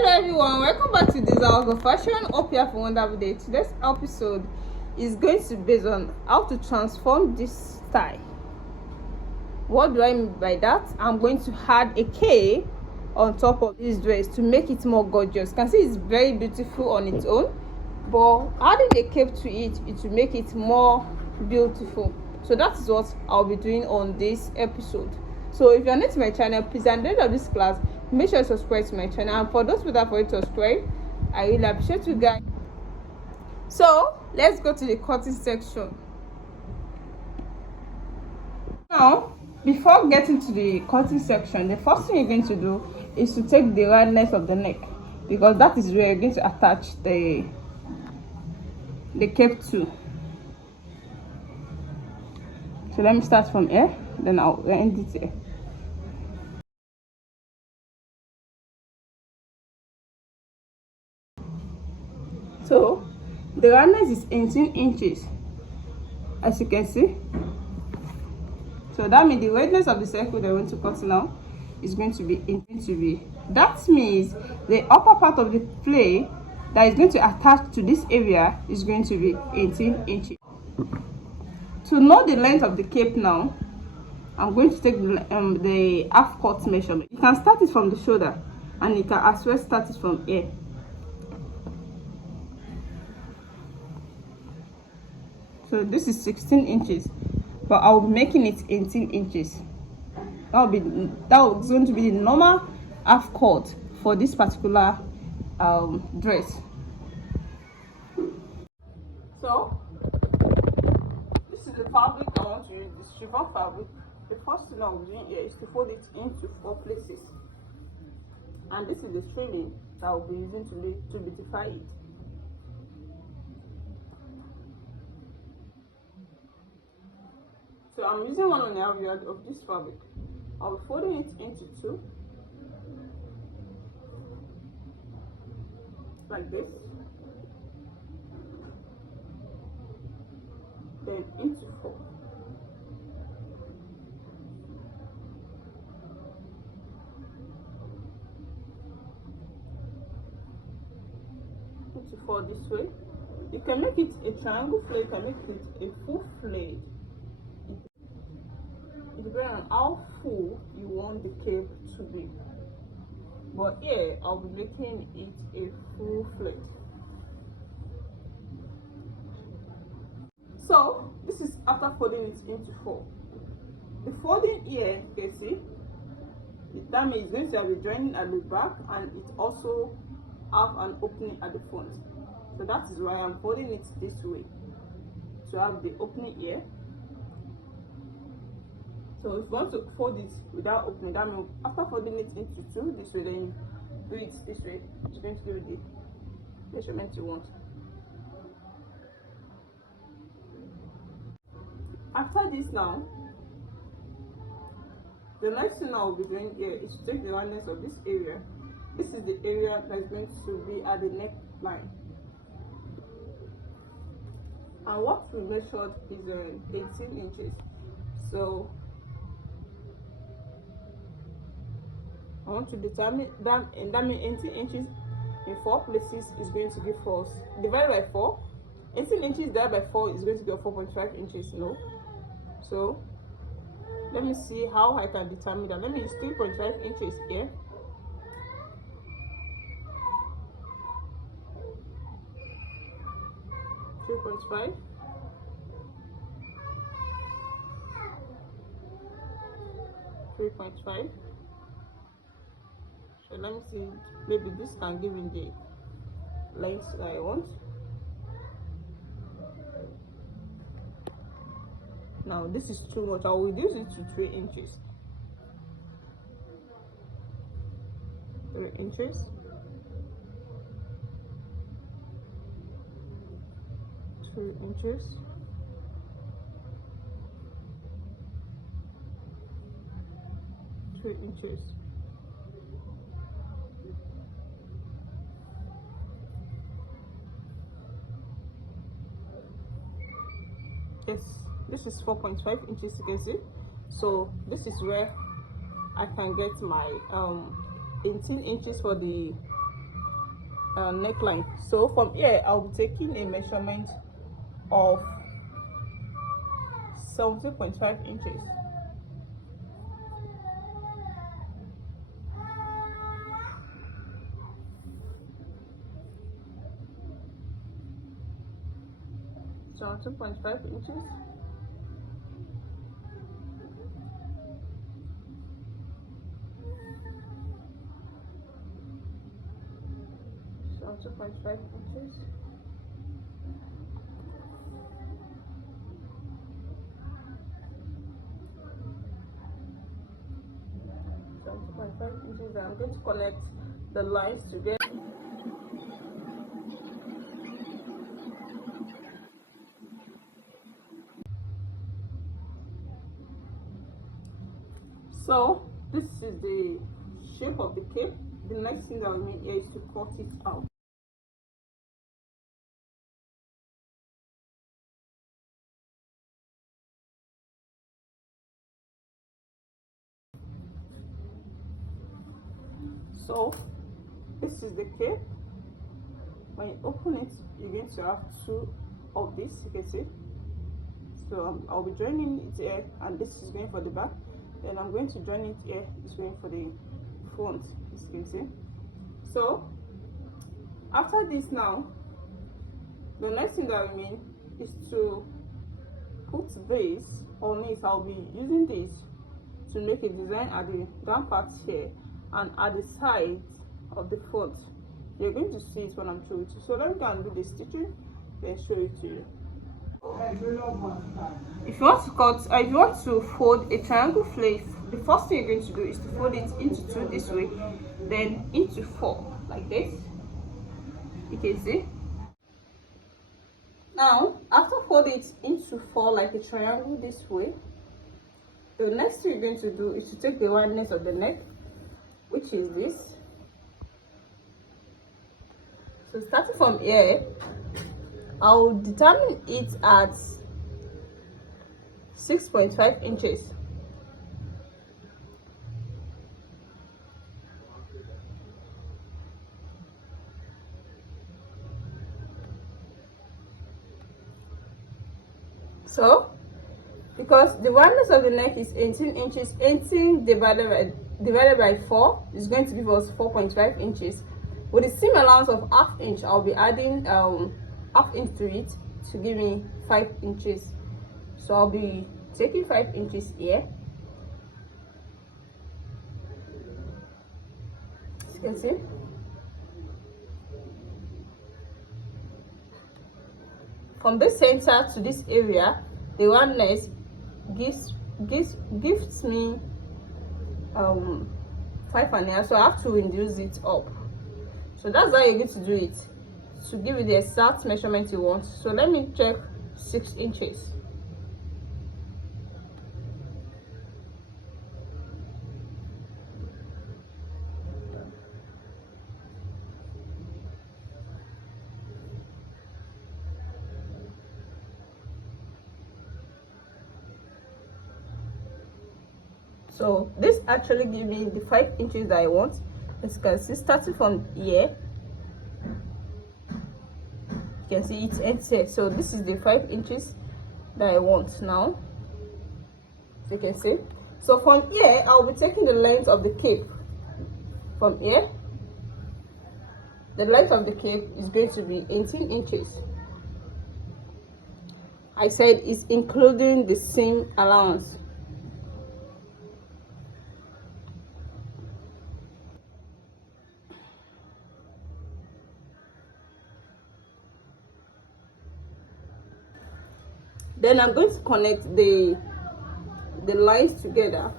Hello everyone, welcome back to this house of fashion. Hope you have a wonderful day. Today's episode is going to be based on how to transform this style. What do I mean by that? I'm going to add a K on top of this dress to make it more gorgeous. You can see it's very beautiful on its own, but adding a cape to it will make it more beautiful. So that is what I'll be doing on this episode. So if you're new to my channel, please, at the end of this class, make sure you subscribe to my channel. And for those who have already subscribed, I really appreciate you guys. So let's go to the cutting section. Now, before getting to the cutting section, the first thing you're going to do is to take the roundness of the neck, because that is where you're going to attach the cape to. So let me start from here, then I'll end it here. So the roundness is 18 inches, as you can see. So that means the radius of the circle they're going to cut now is going to be 18. That means the upper part of the play that is going to attach to this area is going to be 18 inches. To know the length of the cape now, I'm going to take the half cut measurement. You can start it from the shoulder, and you can as well start it from here. So this is 16 inches, but I'll be making it 18 inches. That is going to be the normal half cut for this particular dress. So this is the fabric I want to use, this chiffon fabric. The first thing I'm doing here is to fold it into 4 places, and this is the trimming that I'll be using to beautify it. So I'm using 1.5 yards of this fabric. I'll be folding it into 2, like this, then into 4. Into 4 this way. You can make it a triangle flail, you can make it a full flail. It depends on how full you want the cape to be, but here I'll be making it a full flail. So this is after folding it into 4. The folding here, you can see that means it's going to have a joining at the back, and it also have an opening at the front. So that is why I'm folding it this way, to have the opening here. So if you want to fold it without opening, that means after folding it into 2 this way, then you do it this way. It's going to give you the measurement you want. After this now, the next thing I will be doing here is to take the roundness of this area. This is the area that is going to be at the neckline. And what we measured is 18 inches. So I want to determine that, and that means 18 inches in 4 places is going to give us, divided by 4. 18 inches divided by 4 is going to give 4.5 inches, no? So let me see how I can determine that. Let me use 3.5 inches here. .5. .5. So let me see, maybe this can give me the length that I want. Now this is too much. I will reduce it to 3 inches. 3 inches. 3 inches. 3 inches. Yes, this is 4.5 inches, you can see. So this is where I can get my 18 inches for the neckline. So from here I'll be taking a measurement of 17.5 inches. So 2.5 inches. So 2.5 inches. So 2.5 inches. I'm going to connect the lines together. So this is the shape of the cape. The next thing that we need here is to cut it out. So this is the cape. When you open it, you're going to have two of this, you can see. So I'll be joining it here, and this is going for the back. Then I'm going to join it here, it's going for the front, as you can see. So after this now, the next thing that we mean is to put base on it. I'll be using this to make a design at the down part here and at the side of the front. You're going to see it when I'm showing it to you. So let me go and do the stitching, then show it to you. If you want to cut, if you want to fold a triangle flap, the first thing you're going to do is to fold it into two this way, then into four like this. You can see. Now, after fold it into four like a triangle this way, the next thing you're going to do is to take the wideness of the neck, which is this. So starting from here, I'll determine it at 6.5 inches. So, because the wideness of the neck is 18 inches, 18 divided by 4 is going to give us 4.5 inches. With the seam allowance of half inch, I'll be adding half inch to it to give me 5 inches. So I'll be taking 5 inches here. As you can see. From this center to this area, the wideness gives me 5.5, so I have to reduce it up. So that's how you're going to do it, to give you the exact measurement you want. So let me check 6 inches. So this actually gives me the 5 inches that I want. As you can see, starting from here, you can see it ends here. So this is the 5 inches that I want now, as you can see. So from here, I'll be taking the length of the cape. From here, the length of the cape is going to be 18 inches. I said it's including the seam allowance. Then I'm going to connect the lines together.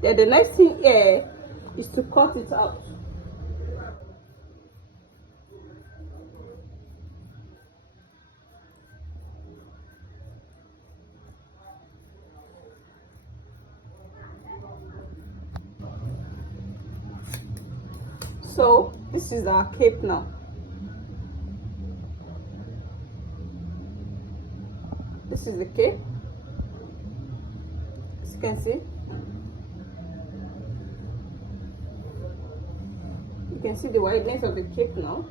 Then the next thing here is to cut it out. So this is our cape now. This is the cape, as you can see. You can see the wideness of the cape now.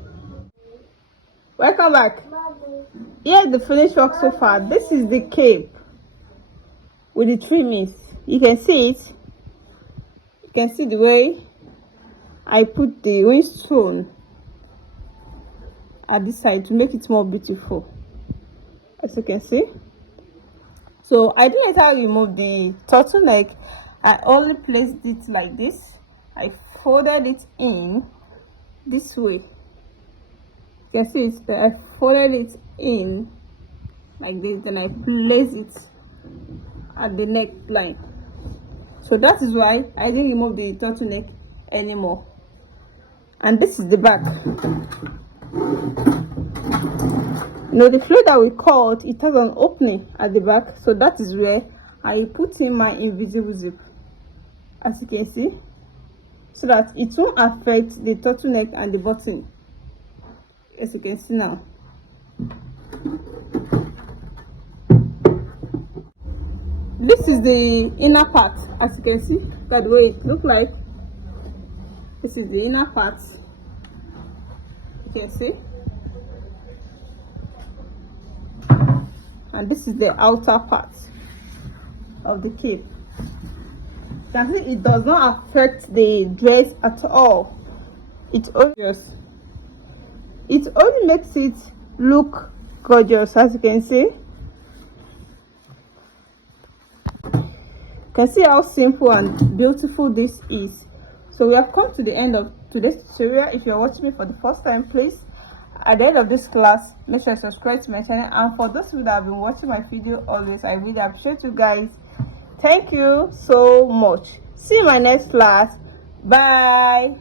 Welcome back. Here's the finished work so far. This is the cape with the trimmings. You can see it. You can see the way I put the rhinestone at this side to make it more beautiful, as you can see. So I didn't remove the turtleneck. I only placed it like this. I folded it in this way. You can see it. I folded it in like this, then I place it at the neckline. So that is why I didn't remove the turtleneck anymore. And this is the back. You know, the flare that we cut, it has an opening at the back, so that is where I put in my invisible zip, as you can see, so that it won't affect the turtleneck and the button, as you can see now. This is the inner part, as you can see. Look at the way it looks like. This is the inner part, you can see. And this is the outer part of the cape. You can see it does not affect the dress at all. It only makes it look gorgeous, as you can see. You can see how simple and beautiful this is. So we have come to the end of today's tutorial. If you're watching me for the first time, please, at the end of this class, make sure you subscribe to my channel. And for those of you that have been watching my video always, I really appreciate you guys. Thank you so much. See you in my next class. Bye.